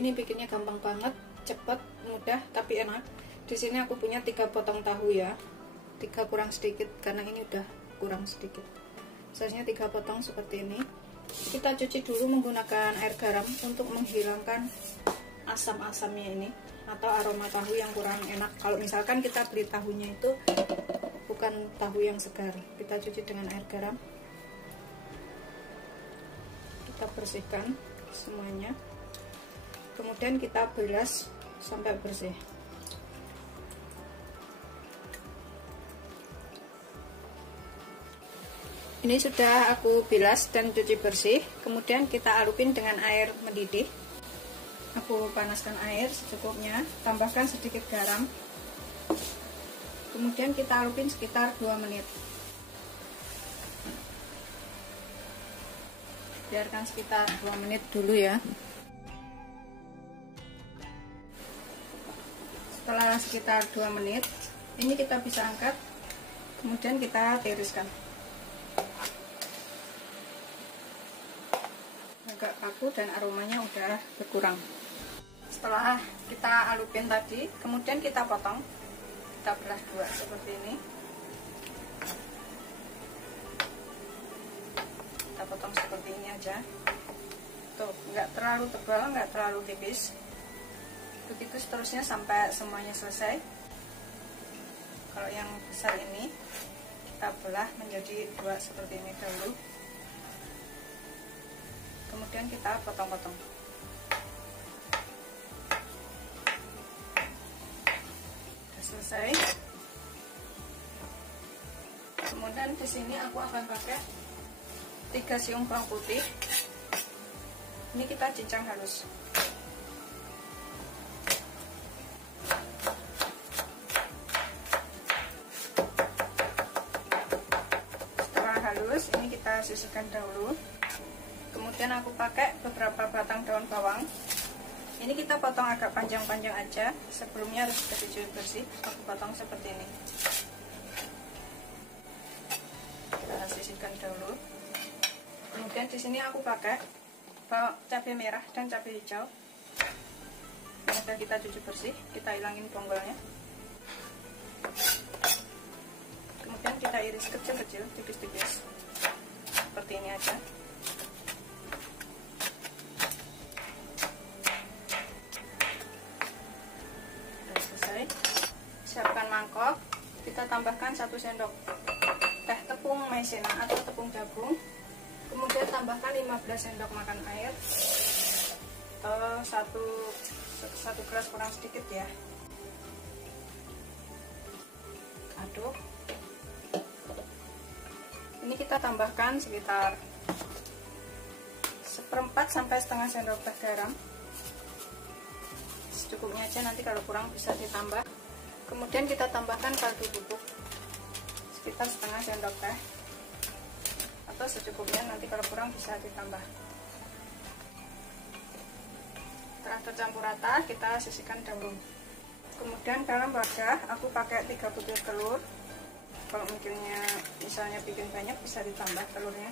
ini bikinnya gampang banget, cepet, mudah, tapi enak. Di sini aku punya 3 potong tahu ya, 3 kurang sedikit karena ini udah kurang sedikit. Size-nya 3 potong seperti ini. Kita cuci dulu menggunakan air garam untuk menghilangkan asam-asamnya ini atau aroma tahu yang kurang enak. Kalau misalkan kita beli tahunya itu bukan tahu yang segar, kita cuci dengan air garam. Kita bersihkan semuanya, kemudian kita bilas sampai bersih. Ini sudah aku bilas dan cuci bersih, kemudian kita alupin dengan air mendidih. Aku panaskan air secukupnya, tambahkan sedikit garam, kemudian kita alupin sekitar 2 menit. Biarkan sekitar 2 menit dulu ya. Setelah sekitar 2 menit, ini kita bisa angkat, kemudian kita tiriskan. Agak kaku dan aromanya udah berkurang. Setelah kita alupin tadi, kemudian kita potong, kita belah 2 seperti ini. Kita potong seperti ini aja. Tuh, nggak terlalu tebal, nggak terlalu tipis. Begitu seterusnya sampai semuanya selesai. Kalau yang besar ini kita belah menjadi 2 seperti ini dahulu. Kemudian kita potong-potong. Sudah selesai. Kemudian di sini aku akan pakai 3 siung bawang putih. Ini kita cincang halus. Setelah halus, ini kita sisihkan dahulu. Kemudian aku pakai beberapa batang daun bawang. Ini kita potong agak panjang-panjang aja. Sebelumnya harus dicuci bersih. Aku potong seperti ini. Kita sisihkan dahulu. Kemudian di sini aku pakai cabai merah dan cabai hijau. Yang sudah kita cuci bersih, kita hilangin bonggolnya. Kemudian kita iris kecil-kecil, tipis-tipis, seperti ini aja. Sudah selesai. Siapkan mangkok. Kita tambahkan 1 sendok teh tepung maizena atau tepung jagung. Kemudian tambahkan 15 sendok makan air atau 1 gelas kurang sedikit ya. Aduk. Ini kita tambahkan sekitar 1/4 sampai setengah sendok teh garam. Secukupnya aja, nanti kalau kurang bisa ditambah. Kemudian kita tambahkan kaldu bubuk sekitar setengah sendok teh. Atau secukupnya, nanti kalau kurang bisa ditambah. Setelah tercampur rata, kita sisihkan dahulu. Kemudian dalam wadah aku pakai 3 butir telur. Kalau misalnya bikin banyak bisa ditambah telurnya.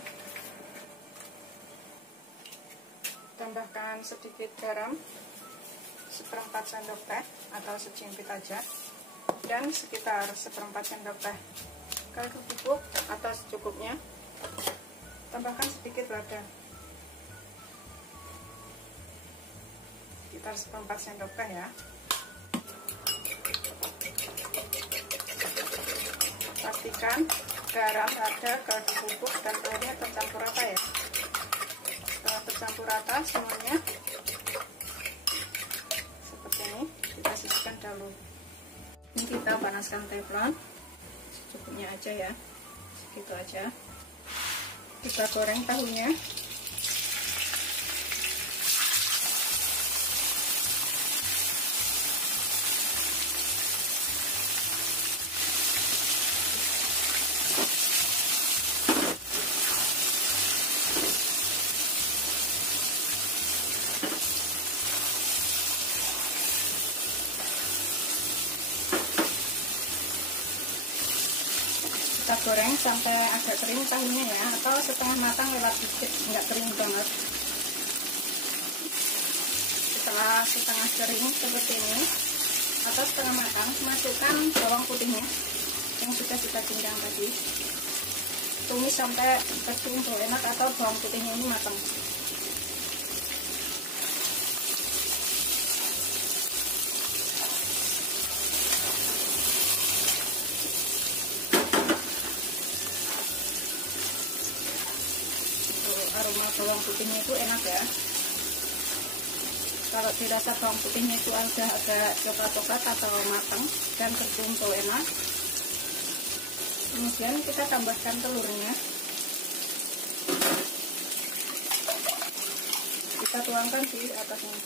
Tambahkan sedikit garam, 1/4 sendok teh atau sejimpit aja, dan sekitar 1/4 sendok teh kaldu bubuk atau secukupnya. Tambahkan sedikit lada, sekitar 1/4 sendok teh ya. Pastikan garam, lada, kaldu bubuk, dan telurnya tercampur rata ya. Setelah tercampur rata semuanya seperti ini, kita sisihkan dahulu. Ini kita panaskan teflon secukupnya aja ya, segitu aja. Kita goreng tahunya. Kita goreng sampai agak kering tahunya ya, atau setengah matang lewat dikit, nggak kering banget. Setelah setelah setengah kering seperti ini atau setengah matang, masukkan bawang putihnya yang sudah kita cincang tadi. Tumis sampai berkumpul enak atau bawang putihnya ini matang. Aroma bawang putihnya itu enak ya. Kalau dirasa bawang putihnya itu agak coklat-coklat atau matang dan berkumpul enak. Kemudian kita tambahkan telurnya. Kita tuangkan di atasnya.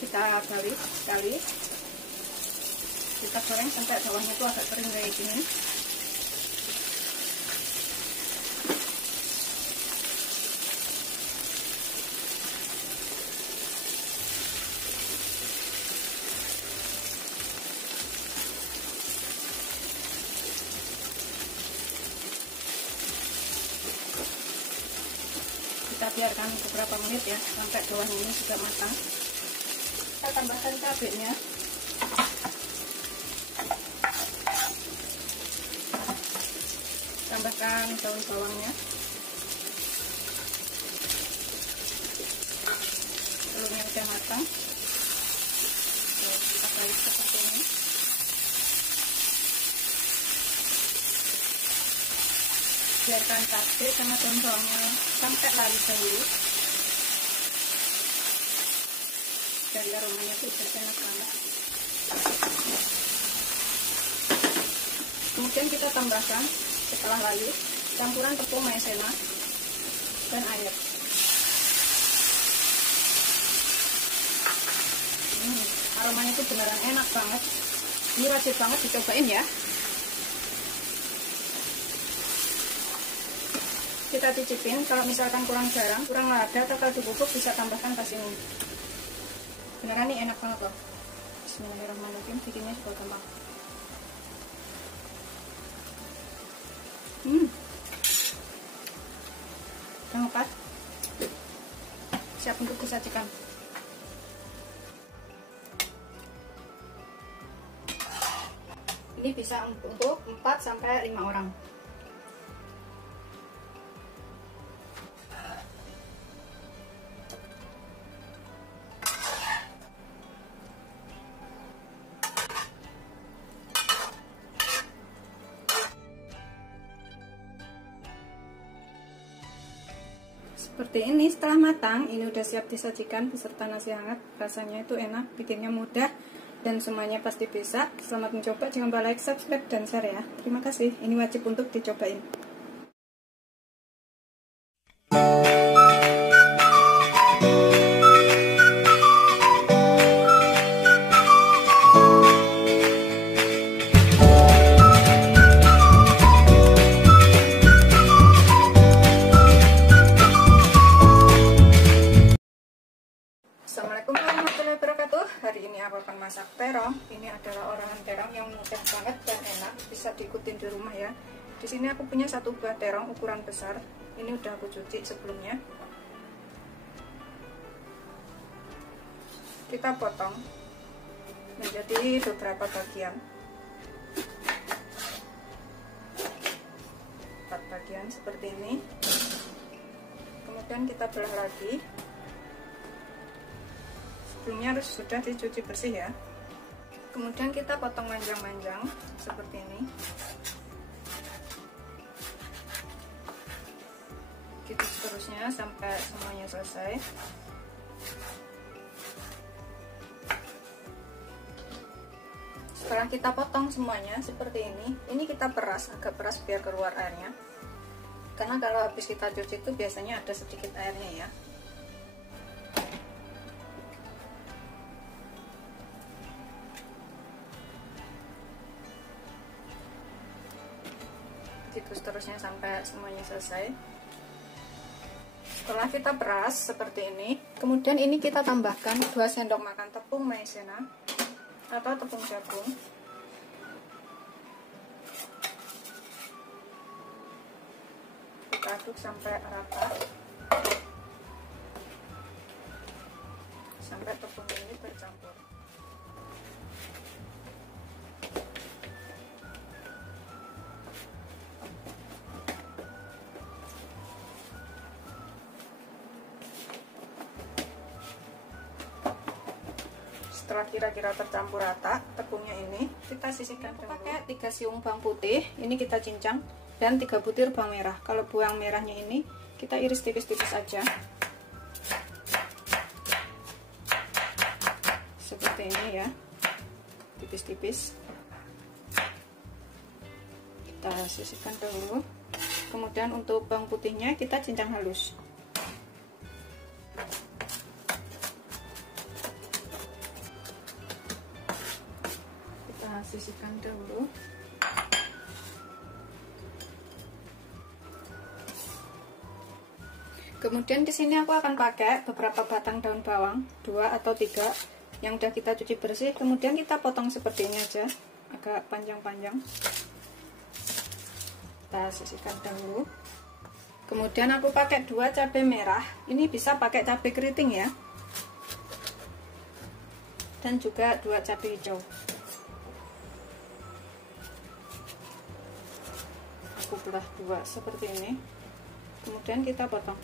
Kita balik sekali, kita goreng sampai bawahnya itu agak kering kayak gini. Kita biarkan beberapa menit ya sampai bawahnya ini sudah matang. Kita tambahkan cabenya, tambahkan daun bawangnya, telurnya sudah matang. Kita balik seperti ini. Biarkan cabai sama daun bawangnya sampai larut dahulu. Dari aromanya itu sudah enak banget. Kemudian kita tambahkan setelah larut campuran tepung maizena dan air. Aromanya itu beneran enak banget. Ini wajib banget dicobain ya. Kita cicipin, kalau misalkan kurang garam, kurang lada atau kaldu bubuk bisa tambahkan pas ini. Beneran nih enak banget loh. Bismillahirrahmanirrahim, bikinnya juga gampang. Jangan lupa siap untuk disajikan. Ini bisa untuk 4-5 orang. Seperti ini setelah matang, ini udah siap disajikan beserta nasi hangat. Rasanya itu enak, bikinnya mudah, dan semuanya pasti bisa. Selamat mencoba, jangan lupa like, subscribe, dan share ya. Terima kasih, ini wajib untuk dicobain. Assalamualaikum warahmatullahi wabarakatuh. Hari ini aku akan masak terong. Ini adalah olahan terong yang mudah banget dan enak, bisa diikutin di rumah ya. Di sini aku punya satu buah terong ukuran besar. Ini udah aku cuci sebelumnya. Kita potong menjadi beberapa bagian. 4 bagian seperti ini. Kemudian kita belah lagi. Sebelumnya harus sudah dicuci bersih ya. Kemudian kita potong manjang-manjang seperti ini. Gitu seterusnya sampai semuanya selesai. Setelah kita potong semuanya seperti ini kita peras, agak peras biar keluar airnya. Karena kalau habis kita cuci itu biasanya ada sedikit airnya ya. Gitu seterusnya sampai semuanya selesai. Setelah kita peras seperti ini, kemudian ini kita tambahkan 2 sendok makan tepung maizena atau tepung jagung. Kita aduk sampai rata, sampai tepung ini bercampur. Setelah kira-kira tercampur rata tepungnya ini, kita sisihkan dulu. Pakai 3 siung bawang putih, ini kita cincang, dan 3 butir bawang merah. Kalau bawang merahnya ini kita iris tipis-tipis aja, seperti ini ya, tipis-tipis. Kita sisihkan dulu. Kemudian untuk bawang putihnya kita cincang halus. Sisihkan dulu. Kemudian di sini aku akan pakai beberapa batang daun bawang, 2 atau 3 yang udah kita cuci bersih. Kemudian kita potong seperti ini aja, agak panjang-panjang. Kita sisihkan dulu. Kemudian aku pakai 2 cabai merah. Ini bisa pakai cabai keriting ya. Dan juga 2 cabai hijau. Aku belah 2 seperti ini, kemudian kita potong.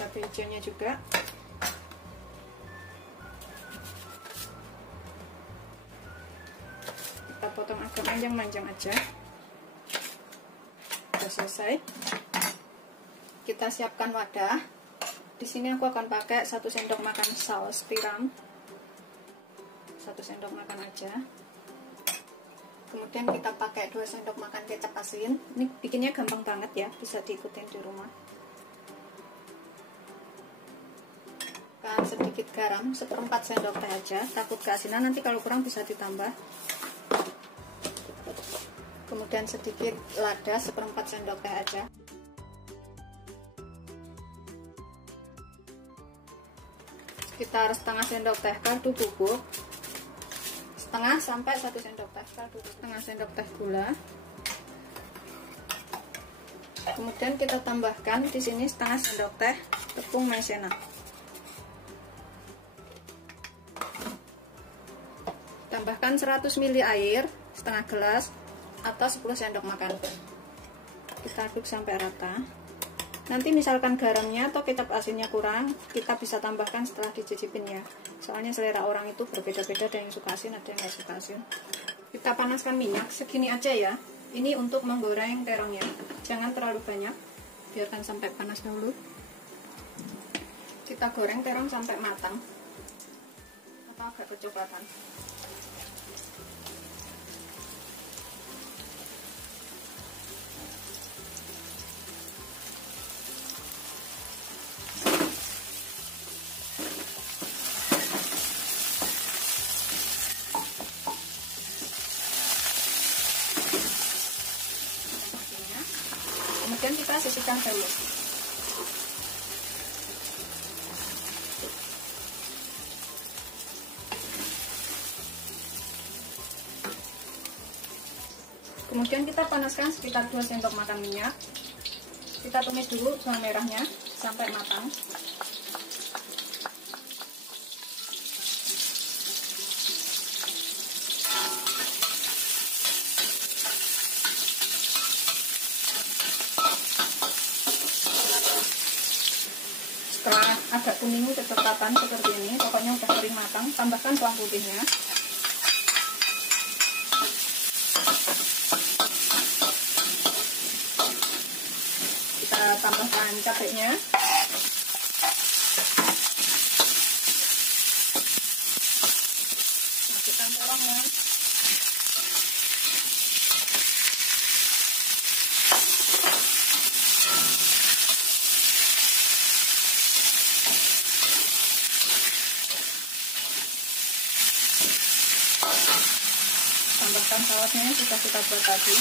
Cabai hijaunya juga. Kita potong agak panjang-panjang aja. Sudah selesai. Kita siapkan wadah. Di sini aku akan pakai 1 sendok makan saus tiram. 1 sendok makan aja. Kemudian kita pakai 2 sendok makan kecap asin. Ini bikinnya gampang banget ya, bisa diikutin di rumah. Dan sedikit garam, 1/4 sendok teh aja. Takut keasinan, nanti kalau kurang bisa ditambah. Kemudian sedikit lada, 1/4 sendok teh aja. Sekitar setengah sendok teh kaldu bubuk. Setengah sampai 1 sendok teh kaldu, setengah sendok teh gula. Kemudian kita tambahkan di sini setengah sendok teh tepung maizena. Tambahkan 100 ml air, setengah gelas atau 10 sendok makan. Kita aduk sampai rata. Nanti misalkan garamnya atau kecap asinnya kurang, kita bisa tambahkan setelah dicicipin ya. Soalnya selera orang itu berbeda-beda, ada yang suka asin, ada yang nggak suka asin. Kita panaskan minyak segini aja ya. Ini untuk menggoreng terongnya. Jangan terlalu banyak, biarkan sampai panas dulu. Kita goreng terong sampai matang atau agak kecoklatan. Kemudian kita sisihkan dulu. Kemudian kita panaskan sekitar 2 sendok makan minyak. Kita tumis dulu bawang merahnya sampai matang. Setelah agak kuning kecoklatan seperti ini, pokoknya udah kering matang, tambahkan bawang putihnya. Kita tambahkan cabenya. Masukkan terongnya. tambahkan sausnya yang sudah kita buat tadi.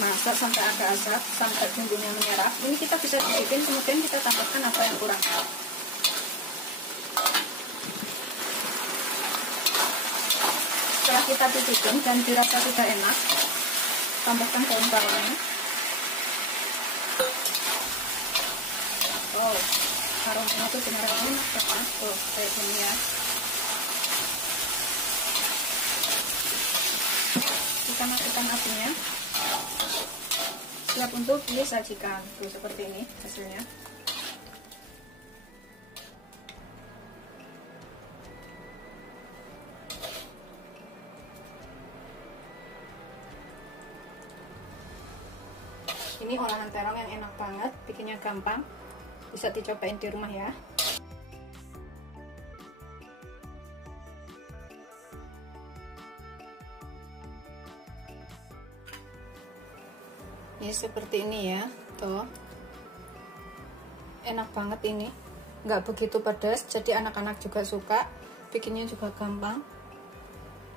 Masak sampai agak asap, sampai bumbunya menyerap. Ini kita bisa cicipin, kemudian kita tambahkan apa yang kurang. Setelah kita cicipin dan dirasa sudah enak, tambahkan daun bawangnya. Oh, aromanya tuh benar-benar enak ya, Pak. Oh, kayak gini ya. Kita matikan apinya. Siap untuk disajikan. Tuh, seperti ini hasilnya. Ini olahan terong yang enak banget, bikinnya gampang, bisa dicobain di rumah ya. Ini seperti ini ya, tuh enak banget ini, nggak begitu pedas, jadi anak-anak juga suka, bikinnya juga gampang.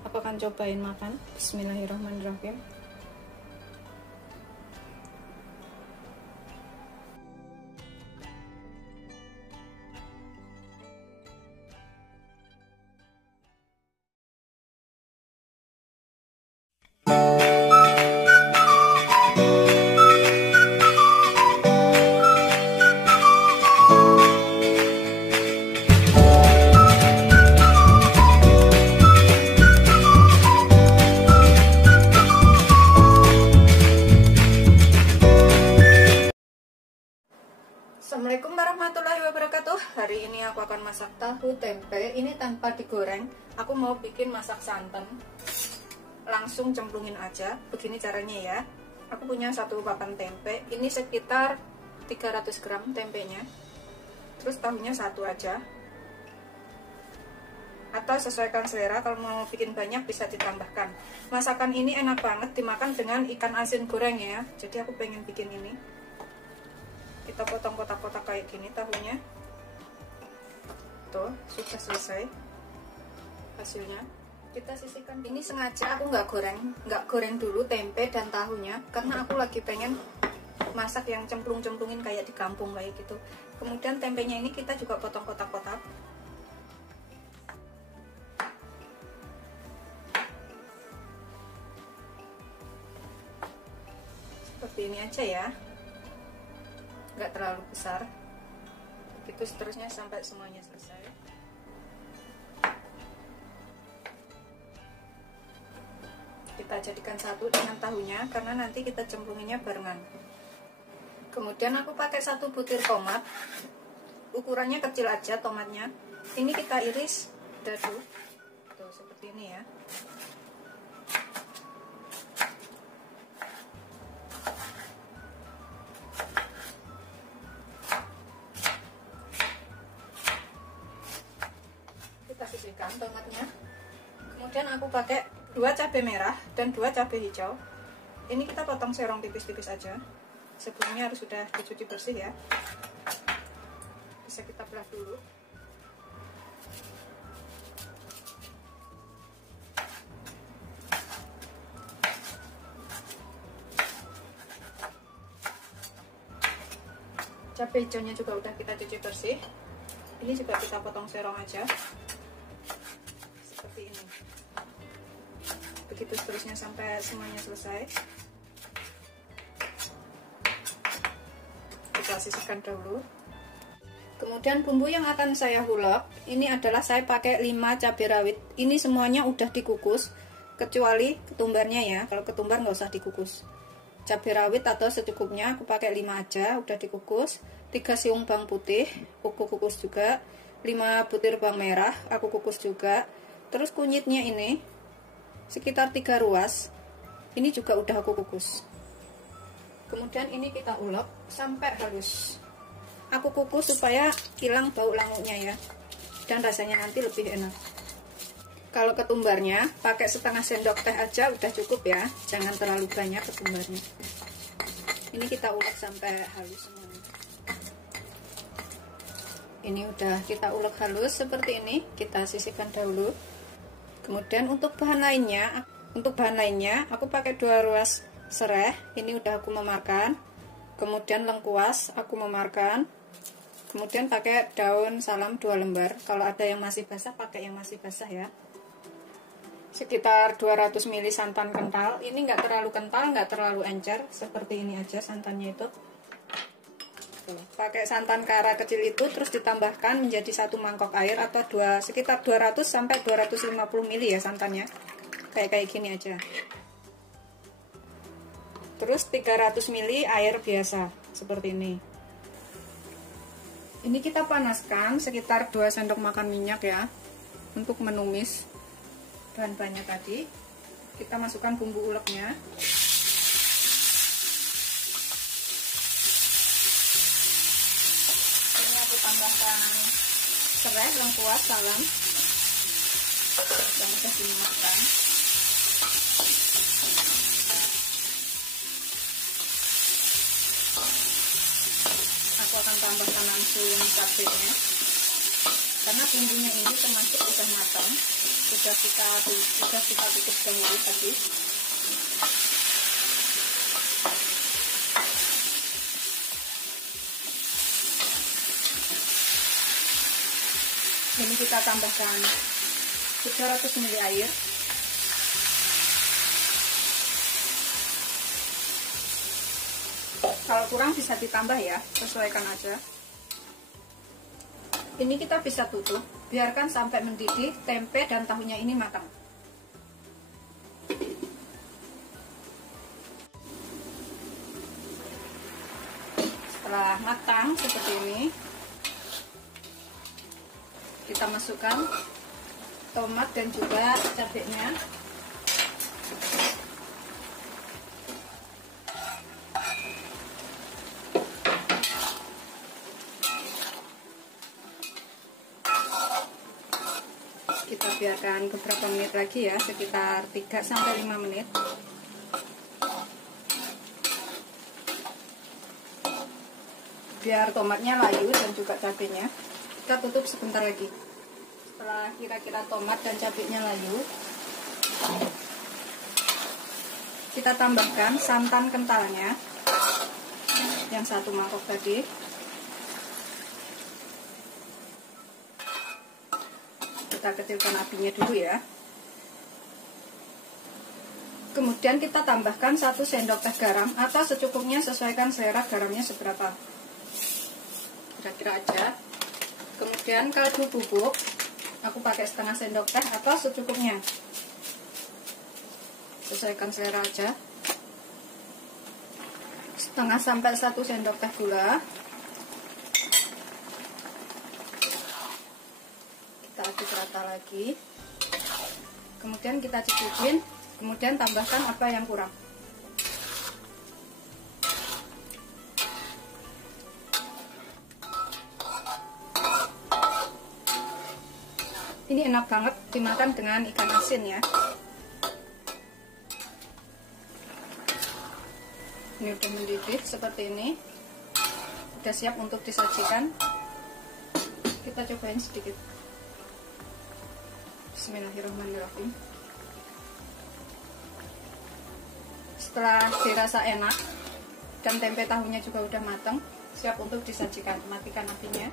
Aku akan cobain makan. Bismillahirrahmanirrahim. Assalamualaikum warahmatullahi wabarakatuh. Hari ini aku akan masak tahu tempe. Ini tanpa digoreng. Aku mau bikin masak santan. Langsung cemplungin aja. Begini caranya ya. Aku punya satu papan tempe. Ini sekitar 300 gram tempenya. Terus tahunya satu aja. Atau sesuaikan selera. Kalau mau bikin banyak bisa ditambahkan. Masakan ini enak banget dimakan dengan ikan asin goreng ya. Jadi aku pengen bikin ini. Kita potong kotak-kotak kayak gini tahunya. Tuh, sudah selesai hasilnya. Kita sisihkan. Ini sengaja aku nggak goreng dulu tempe dan tahunya, karena aku lagi pengen masak yang cemplung-cemplungin kayak di kampung kayak gitu. Kemudian tempenya ini kita juga potong kotak-kotak. Seperti ini aja ya. Nggak terlalu besar, begitu seterusnya sampai semuanya selesai. Kita jadikan satu dengan tahunya karena nanti kita cemplunginnya barengan. Kemudian aku pakai 1 butir tomat, ukurannya kecil aja tomatnya. Ini kita iris dadu, tuh seperti ini ya. Sisihkan tomatnya. Kemudian aku pakai 2 cabai merah dan 2 cabai hijau. Ini kita potong serong tipis-tipis aja. Sebelumnya harus sudah dicuci bersih ya. Bisa kita belah dulu. Cabai hijaunya juga udah kita cuci bersih. Ini juga kita potong serong aja. Seperti ini. Begitu seterusnya sampai semuanya selesai. Kita sisihkan dahulu. Kemudian bumbu yang akan saya hulek, ini adalah saya pakai 5 cabai rawit. Ini semuanya udah dikukus, kecuali ketumbarnya ya. Kalau ketumbar nggak usah dikukus. Cabai rawit atau secukupnya, aku pakai 5 aja, udah dikukus. 3 siung bawang putih, aku kukus juga. 5 butir bawang merah, aku kukus juga. Terus kunyitnya ini sekitar 3 ruas, ini juga udah aku kukus. Kemudian ini kita ulek sampai halus. Aku kukus supaya hilang bau languknya ya, dan rasanya nanti lebih enak. Kalau ketumbarnya pakai setengah sendok teh aja udah cukup ya, jangan terlalu banyak ketumbarnya. Ini kita ulek sampai halus semuanya. Ini udah kita ulek halus seperti ini, kita sisihkan dahulu. Kemudian untuk bahan lainnya aku pakai 2 ruas serai, ini udah aku memarkan. Kemudian lengkuas aku memarkan. Kemudian pakai daun salam 2 lembar. Kalau ada yang masih basah pakai yang masih basah ya. Sekitar 200 ml santan kental. Ini enggak terlalu kental, enggak terlalu encer, seperti ini aja santannya itu. Pakai santan kara kecil itu, terus ditambahkan menjadi 1 mangkok air atau sekitar 200 sampai 250 ml ya santannya. Kayak gini aja. Terus 300 ml air biasa seperti ini. Ini kita panaskan sekitar 2 sendok makan minyak ya, untuk menumis bahan-bahannya tadi. Kita masukkan bumbu uleknya. Ini aku tambahkan serai, lengkuas, salam yang udah dimakan. Aku akan tambahkan langsung cabenya, karena bumbunya ini termasuk udah matang, sudah kita tutup dahulu tadi. Ini kita tambahkan 300 ml air. Kalau kurang bisa ditambah ya, sesuaikan aja. Ini kita bisa tutup, biarkan sampai mendidih tempe dan tahunya ini matang. Setelah matang seperti ini, kita masukkan tomat dan juga cabenya. Kita biarkan beberapa menit lagi ya, sekitar 3-5 menit. Biar tomatnya layu dan juga cabenya. Kita tutup sebentar lagi. Setelah kira-kira tomat dan cabenya layu, kita tambahkan santan kentalnya yang 1 mangkok tadi. Kita kecilkan apinya dulu ya. Kemudian kita tambahkan 1 sendok teh garam atau secukupnya, sesuaikan selera garamnya seberapa, kira-kira aja. Kemudian kaldu bubuk aku pakai setengah sendok teh atau secukupnya, sesuaikan selera aja. Setengah sampai 1 sendok teh gula. Kita aduk rata lagi. Kemudian kita cicipin, kemudian tambahkan apa yang kurang. Ini enak banget dimakan dengan ikan asin ya. Ini udah mendidih seperti ini, udah siap untuk disajikan. Kita cobain sedikit. Bismillahirrahmanirrahim. Setelah dirasa enak dan tempe tahunya juga udah matang, siap untuk disajikan. Matikan apinya.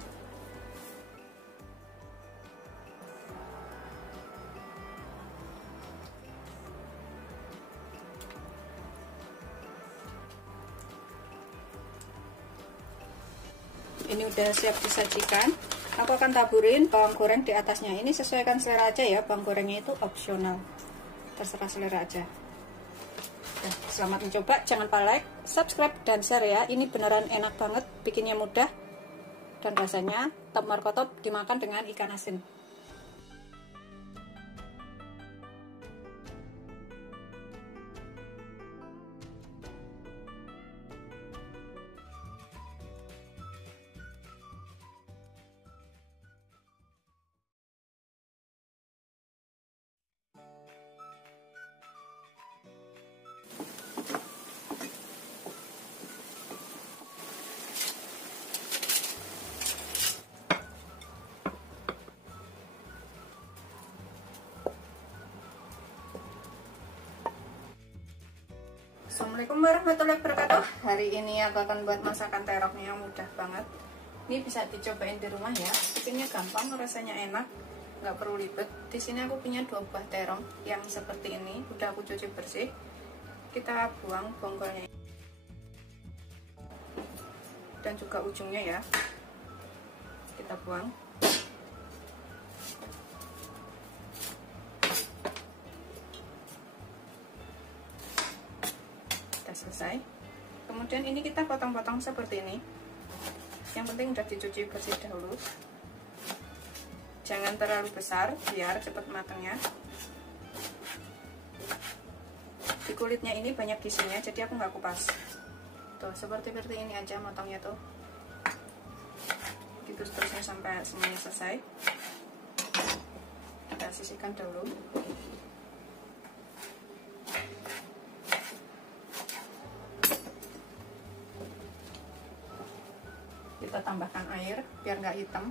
Ini udah siap disajikan. Aku akan taburin bawang goreng di atasnya. Ini sesuaikan selera aja ya, bawang gorengnya itu opsional, terserah selera aja. Nah, selamat mencoba, jangan lupa like, subscribe, dan share ya. Ini beneran enak banget, bikinnya mudah, dan rasanya top markotop dimakan dengan ikan asin. Assalamualaikum warahmatullahi wabarakatuh. Hari ini aku akan buat masakan terongnya yang mudah banget. Ini bisa dicobain di rumah ya. Bikinnya gampang, rasanya enak, nggak perlu ribet. Di sini aku punya 2 buah terong yang seperti ini. Udah aku cuci bersih. Kita buang bonggolnya dan juga ujungnya ya. Kita buang. Selesai. Kemudian ini kita potong-potong seperti ini. Yang penting udah dicuci bersih dahulu. Jangan terlalu besar biar cepat matangnya. Di kulitnya ini banyak gizinya, jadi aku nggak kupas. Tuh, seperti ini aja motongnya tuh. Gitu seterusnya sampai semuanya selesai. Kita sisihkan dahulu. Kita tambahkan air biar nggak hitam.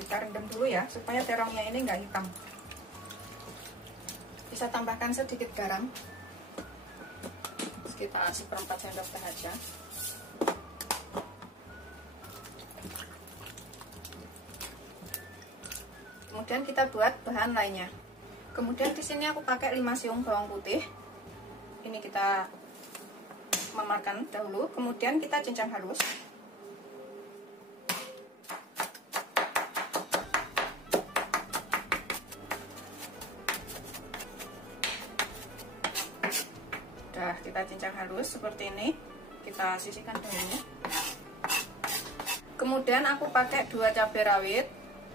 Kita rendam dulu ya supaya terongnya ini nggak hitam. Bisa tambahkan sedikit garam, sekitar 1/4 sendok teh aja. Kemudian kita buat bahan lainnya. Kemudian di sini aku pakai 5 siung bawang putih. Ini kita memakan dahulu, kemudian kita cincang halus. Udah kita cincang halus seperti ini. Kita sisihkan dahulu. Kemudian aku pakai 2 cabai rawit,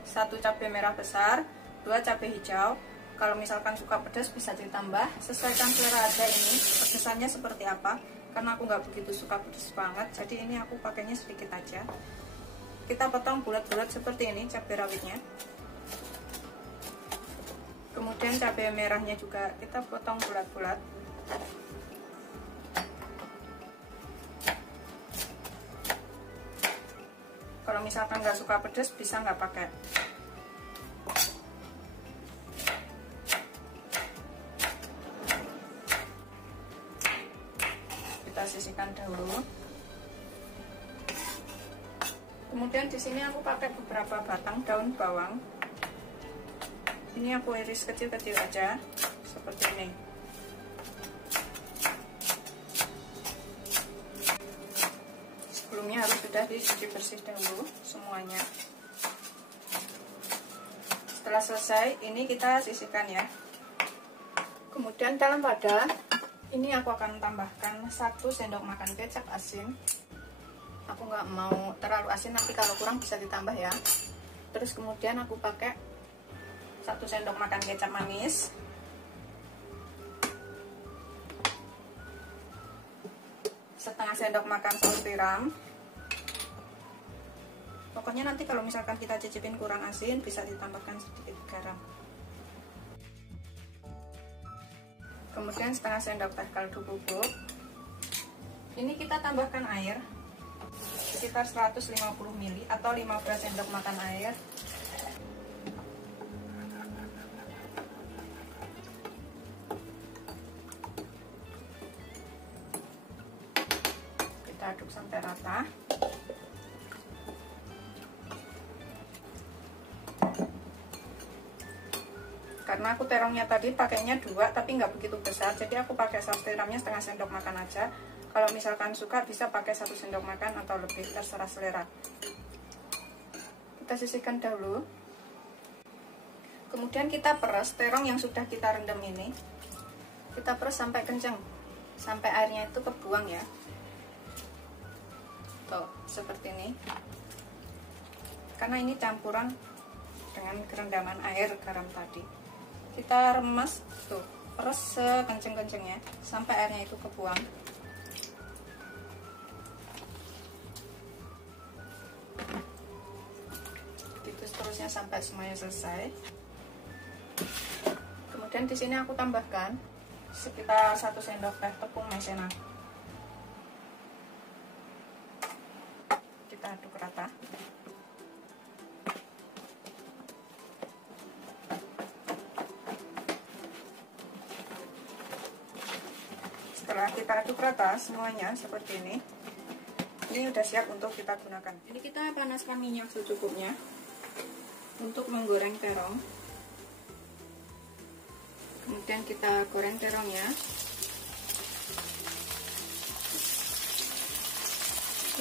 1 cabai merah besar, 2 cabai hijau. Kalau misalkan suka pedas bisa ditambah, sesuaikan selera aja ini pedesannya seperti apa. Karena aku nggak begitu suka pedas banget, jadi ini aku pakainya sedikit aja. Kita potong bulat-bulat seperti ini cabai rawitnya. Kemudian cabai merahnya juga kita potong bulat-bulat. Kalau misalkan nggak suka pedas bisa nggak pakai. Kita sisihkan dahulu. Kemudian di sini aku pakai beberapa batang daun bawang. Ini aku iris kecil-kecil aja, seperti ini. Sebelumnya harus sudah dicuci bersih dahulu semuanya. Setelah selesai, ini kita sisihkan ya. Kemudian dalam wadah ini aku akan tambahkan 1 sendok makan kecap asin. Aku nggak mau terlalu asin, nanti kalau kurang bisa ditambah ya. Terus kemudian aku pakai 1 sendok makan kecap manis. Setengah sendok makan saus tiram. Pokoknya nanti kalau misalkan kita cicipin kurang asin bisa ditambahkan sedikit garam. Kemudian setengah sendok teh kaldu bubuk. Ini kita tambahkan air sekitar 150 ml atau 15 sendok makan air. Kita aduk sampai rata. Karena aku terongnya tadi pakainya 2 tapi nggak begitu besar, jadi aku pakai saus tiramnya setengah sendok makan aja. Kalau misalkan suka bisa pakai 1 sendok makan atau lebih, terserah selera. Kita sisihkan dahulu. Kemudian kita peras terong yang sudah kita rendam ini. Kita peras sampai kencang, sampai airnya itu kebuang ya. Tuh, seperti ini. Karena ini campuran dengan kerendaman air garam tadi. Kita remas tuh, peres sekenceng-kencengnya sampai airnya itu kebuang. Gitu seterusnya sampai semuanya selesai. Kemudian di sini aku tambahkan sekitar 1 sendok teh tepung maizena. Kita aduk rata. kita aduk rata semuanya seperti ini. Ini udah siap untuk kita gunakan. Ini kita panaskan minyak secukupnya untuk menggoreng terong. Kemudian kita goreng terongnya.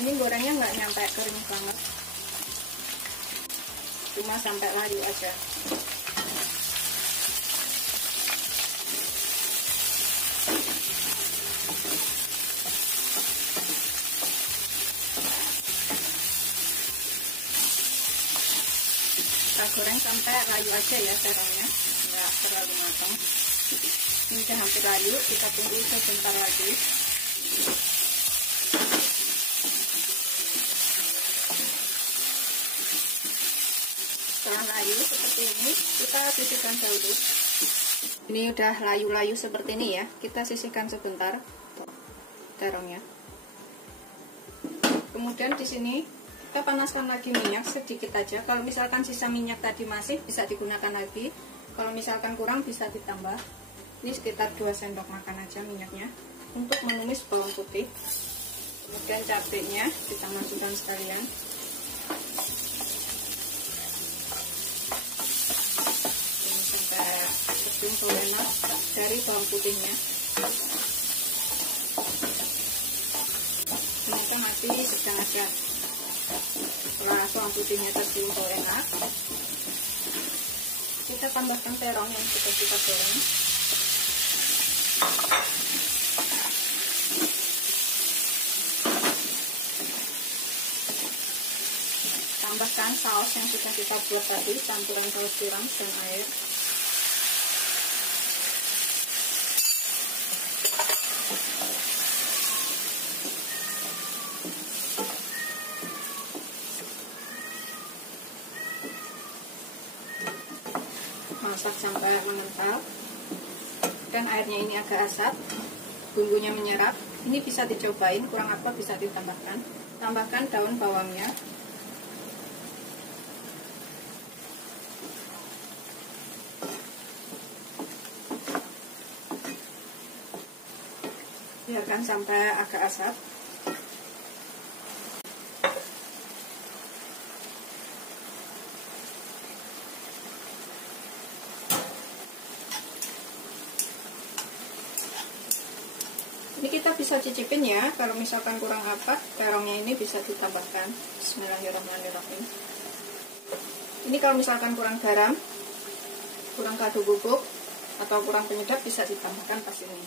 Ini gorengnya nggak nyampe kering banget, cuma sampai layu aja. Kita goreng sampai layu aja ya terongnya, nggak terlalu matang. Ini udah hampir layu, kita tunggu sebentar lagi. Setelah layu seperti ini, kita sisihkan dahulu. Ini udah layu-layu seperti ini ya, kita sisihkan sebentar terongnya. Kemudian di sini kita panaskan lagi minyak sedikit aja. Kalau misalkan sisa minyak tadi masih, bisa digunakan lagi. Kalau misalkan kurang, bisa ditambah. Ini sekitar 2 sendok makan aja minyaknya untuk menumis bawang putih. Kemudian cabenya kita masukkan sekalian. Ini sampai berkumpul enak dari bawang putihnya. Minyaknya masih sedang aja. Setelah bawang putihnya tercium enak, kita tambahkan terong yang sudah kita goreng. Tambahkan saus yang sudah kita buat tadi, campuran saus tiram dan air. Masak sampai mengental dan airnya ini agak asap, bumbunya menyerap. Ini bisa dicobain, kurang apa bisa ditambahkan. Tambahkan daun bawangnya. Biarkan sampai agak asap. Ini kita bisa cicipin ya, kalau misalkan kurang apa, terongnya ini bisa ditambahkan. Bismillahirrahmanirrahim. Ini kalau misalkan kurang garam, kurang kaldu bubuk, atau kurang penyedap, bisa ditambahkan pas ini.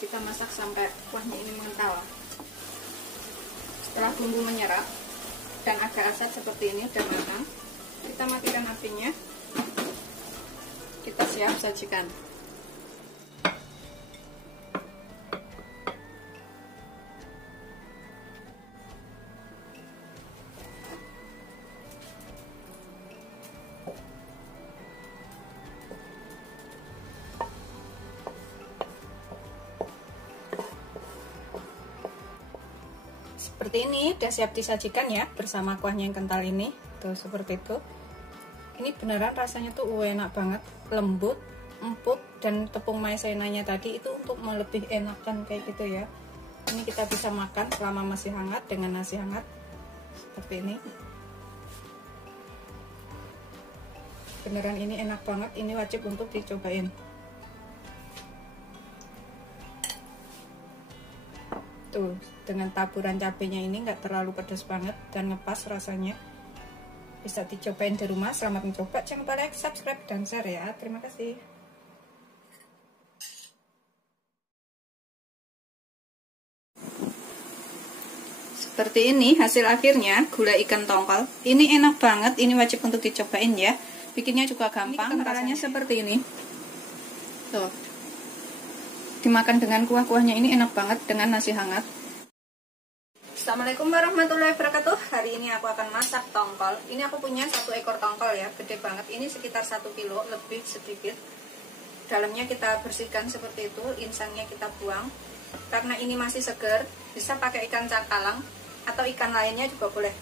Kita masak sampai kuahnya ini mengental. Setelah bumbu menyerap dan agak asat seperti ini, udah matang, kita matikan apinya. Kita siap sajikan. Seperti ini, udah siap disajikan ya, bersama kuahnya yang kental ini. Tuh, seperti itu. Ini beneran rasanya tuh enak banget, lembut, empuk, dan tepung maizenanya tadi itu untuk lebih enakan kayak gitu ya. Ini kita bisa makan selama masih hangat dengan nasi hangat seperti ini. Beneran ini enak banget, ini wajib untuk dicobain. Tuh, dengan taburan cabenya ini nggak terlalu pedas banget dan ngepas rasanya. Bisa dicobain di rumah. Selamat mencoba, jangan lupa like, subscribe, dan share ya. Terima kasih. Seperti ini hasil akhirnya gulai ikan tongkol. Ini enak banget, ini wajib untuk dicobain ya. Bikinnya juga gampang, rasanya seperti ini. Tuh. Dimakan dengan kuah-kuahnya ini enak banget dengan nasi hangat. Assalamualaikum warahmatullahi wabarakatuh. Hari ini aku akan masak tongkol. Ini aku punya 1 ekor tongkol ya, gede banget. Ini sekitar 1 kilo, lebih sedikit. Dalamnya kita bersihkan seperti itu, insangnya kita buang. Karena ini masih segar, bisa pakai ikan cakalang atau ikan lainnya juga boleh.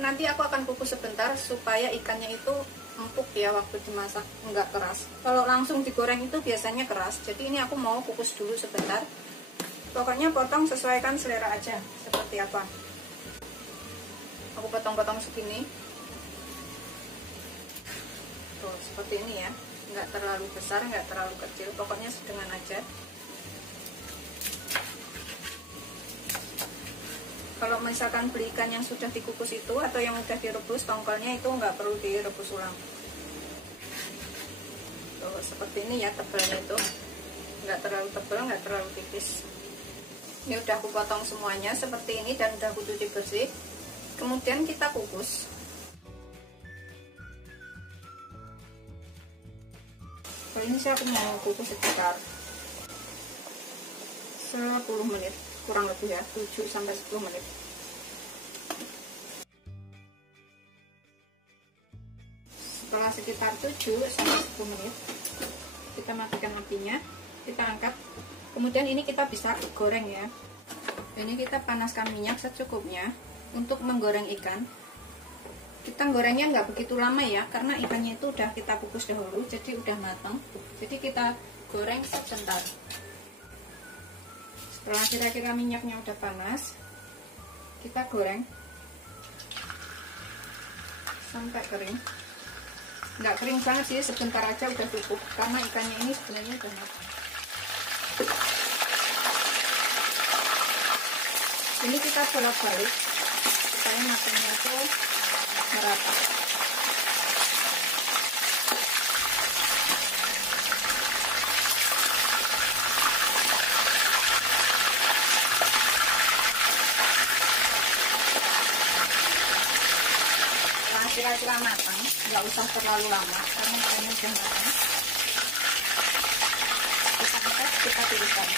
Nanti aku akan kukus sebentar supaya ikannya itu empuk ya waktu dimasak, enggak keras. Kalau langsung digoreng itu biasanya keras. Jadi ini aku mau kukus dulu sebentar. Pokoknya potong sesuaikan selera aja seperti apa. Aku potong-potong segini. Tuh, seperti ini ya. Enggak terlalu besar, enggak terlalu kecil. Pokoknya sedengan aja. Kalau misalkan beli ikan yang sudah dikukus itu atau yang udah direbus, tongkolnya itu nggak perlu direbus ulang. Tuh, seperti ini ya tebalnya itu, nggak terlalu tebal, nggak terlalu tipis. Ini udah aku potong semuanya seperti ini dan udah aku cuci bersih. Kemudian kita kukus. Kali ini sih aku mau kukus sekitar 10 menit. Kurang lebih ya, 7-10 menit. Setelah sekitar 7-10 menit, kita matikan apinya, kita angkat. Kemudian ini kita bisa goreng ya. Ini kita panaskan minyak secukupnya untuk menggoreng ikan. Kita gorengnya nggak begitu lama ya, karena ikannya itu udah kita kukus dahulu, jadi udah matang. Jadi kita goreng sebentar. Setelah kira-kira minyaknya udah panas, kita goreng sampai kering. Nggak kering banget sih, sebentar aja udah cukup karena ikannya ini sebenarnya udah matang. Ini kita bolak-balik supaya matangnya itu merata. Kira-kira matang, nggak usah terlalu lama karena ikannya udah matang. Kita angkat, kita tiriskan.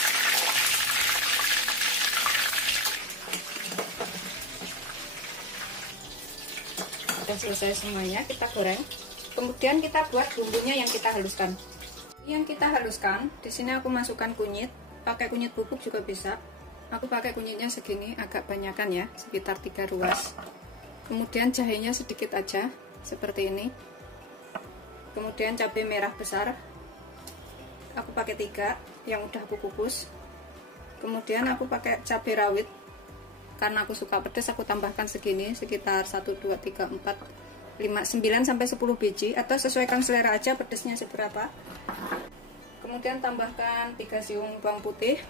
Sudah selesai semuanya, kita goreng. Kemudian kita buat bumbunya yang kita haluskan. Yang kita haluskan, di sini aku masukkan kunyit, pakai kunyit bubuk juga bisa. Aku pakai kunyitnya segini, agak banyakan ya, sekitar 3 ruas. Kemudian jahenya sedikit aja seperti ini. Kemudian cabai merah besar, aku pakai 3 yang udah aku kukus. Kemudian aku pakai cabai rawit, karena aku suka pedas aku tambahkan segini, sekitar 1, 2, 3, 4, 5, 9 sampai 10 biji, atau sesuaikan selera aja pedasnya seberapa. Kemudian tambahkan 3 siung bawang putih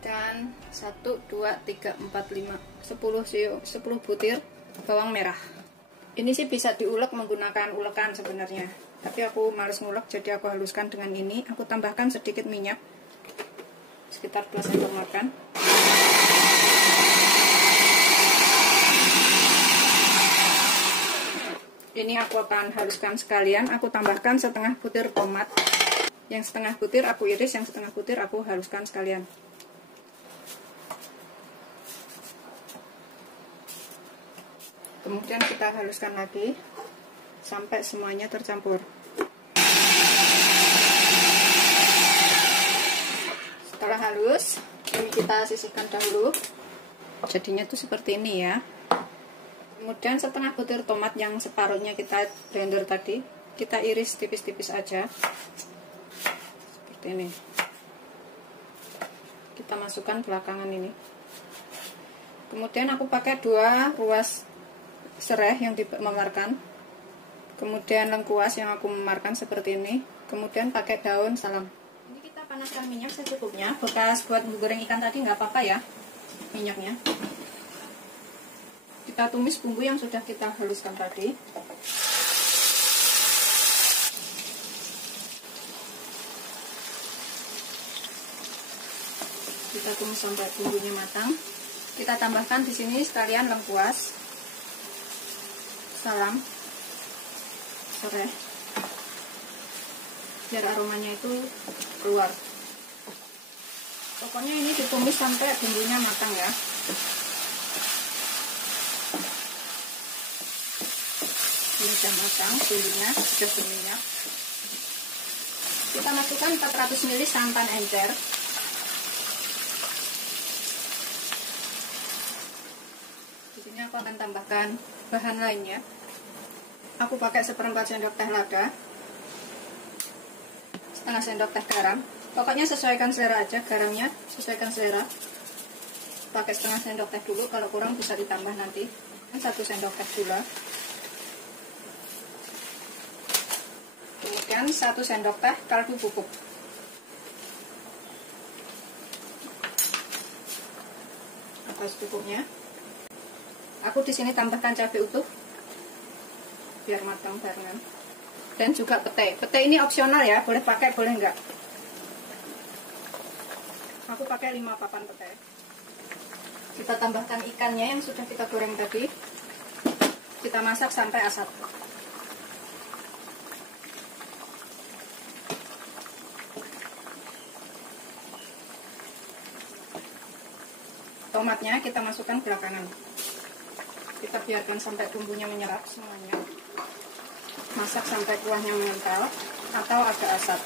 dan 1, 2, 3, 4, 5, 10 butir bawang merah. Ini sih bisa diulek menggunakan ulekan sebenarnya, tapi aku males ngulek jadi aku haluskan dengan ini. Aku tambahkan sedikit minyak, sekitar 2 sendok makan. Ini aku akan haluskan sekalian. Aku tambahkan setengah butir tomat. Yang setengah butir aku iris, yang setengah butir aku haluskan sekalian. Kemudian kita haluskan lagi sampai semuanya tercampur. Setelah halus, ini kita sisihkan dahulu. Jadinya tuh seperti ini ya. Kemudian setengah butir tomat yang separuhnya kita blender tadi, kita iris tipis-tipis aja. Seperti ini. Kita masukkan belakangan ini. Kemudian aku pakai 2 ruas serai yang dimemarkan, kemudian lengkuas yang aku memarkan seperti ini, kemudian pakai daun salam. Ini kita panaskan minyak secukupnya, bekas buat menggoreng ikan tadi nggak apa-apa ya minyaknya. Kita tumis bumbu yang sudah kita haluskan tadi. Kita tumis sampai bumbunya matang. Kita tambahkan di sini sekalian lengkuas, salam, serai, biar aromanya itu keluar. Pokoknya ini ditumis sampai bumbunya matang ya. Ini sudah matang, bumbunya sudah berminyak. Kita masukkan 400 ml santan encer. Di sini aku akan tambahkan bahan lainnya. aku pakai 1/4 sendok teh lada, setengah sendok teh garam. Pokoknya sesuaikan selera aja, garamnya sesuaikan selera. Pakai setengah sendok teh dulu, kalau kurang bisa ditambah nanti. 1 sendok teh gula, kemudian 1 sendok teh kaldu bubuk. Atas bubuknya, aku di sini tambahkan cabai utuh biar matang barengan, dan juga petai. Petai ini opsional ya, boleh pakai boleh enggak. Aku pakai 5 papan petai. Kita tambahkan ikannya yang sudah kita goreng tadi. Kita masak sampai asat. Tomatnya kita masukkan belakangan. Kita biarkan sampai bumbunya menyerap semuanya. Masak sampai kuahnya mengental atau agak asat.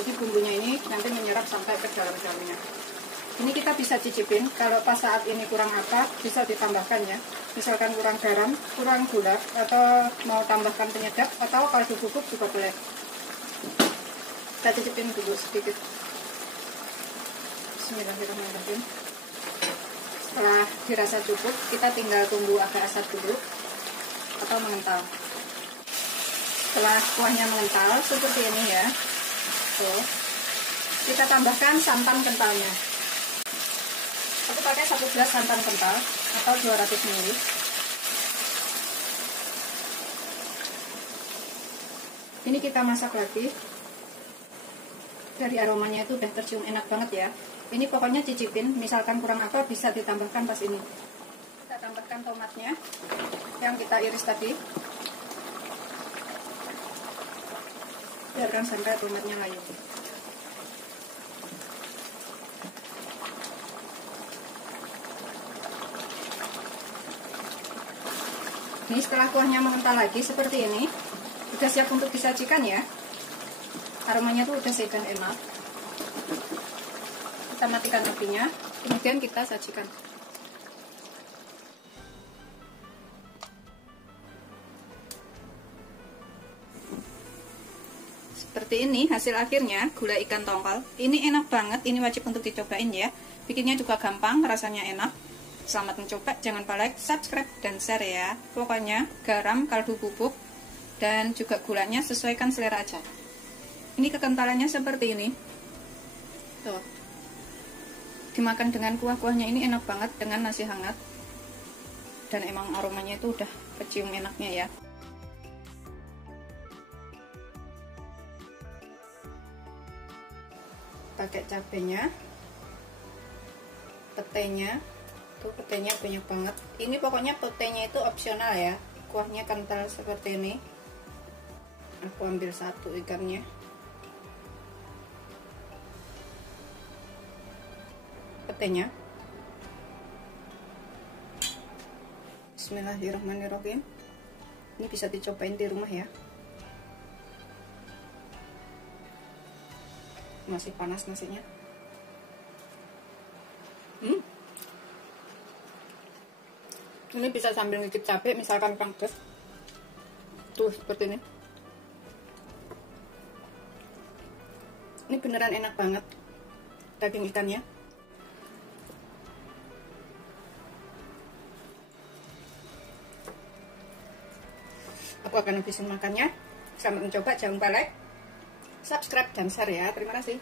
Jadi bumbunya ini nanti menyerap sampai ke dalam-dalamnya. Ini kita bisa cicipin, kalau pas saat ini kurang apa, bisa ditambahkan ya. Misalkan kurang garam, kurang gula, atau mau tambahkan penyedap, atau kaldu bubuk juga boleh. Kita cicipin dulu sedikit. Bismillahirrahmanirrahim. Setelah dirasa cukup, kita tinggal tunggu agak asat dulu, atau mengental. Setelah kuahnya mengental, seperti ini ya. Tuh. Kita tambahkan santan kentalnya. Aku pakai 1 gelas santan kental atau 200 ml. Ini kita masak lagi. Dari aromanya itu udah tercium enak banget ya. Ini pokoknya cicipin, misalkan kurang apa bisa ditambahkan pas ini. Kita tambahkan tomatnya yang kita iris tadi. Biarkan sampai tomatnya layu. Ini setelah kuahnya mengental lagi seperti ini, udah siap untuk disajikan ya. Aromanya tuh udah sedang enak. Kita matikan apinya, kemudian kita sajikan. Seperti ini hasil akhirnya gulai ikan tongkol. Ini enak banget, ini wajib untuk dicobain ya. Bikinnya juga gampang, rasanya enak. Selamat mencoba, jangan lupa like, subscribe, dan share ya. Pokoknya garam, kaldu bubuk, dan juga gulanya sesuaikan selera aja. Ini kekentalannya seperti ini. Tuh. Dimakan dengan kuah-kuahnya ini enak banget dengan nasi hangat. Dan emang aromanya itu udah kecium enaknya ya. Pakai cabenya, petainya. Tuh petainya banyak banget. Ini pokoknya petainya itu opsional ya. Kuahnya kental seperti ini. Aku ambil 1 ikannya. Petainya. Bismillahirrahmanirrahim. Ini bisa dicobain di rumah ya. Masih panas nasinya. Ini bisa sambil ngicip cabai, misalkan pangkas. Tuh seperti ini. Ini beneran enak banget daging ikannya. Aku akan habisin makannya. Selamat mencoba, jangan lupa like, subscribe, dan share ya. Terima kasih.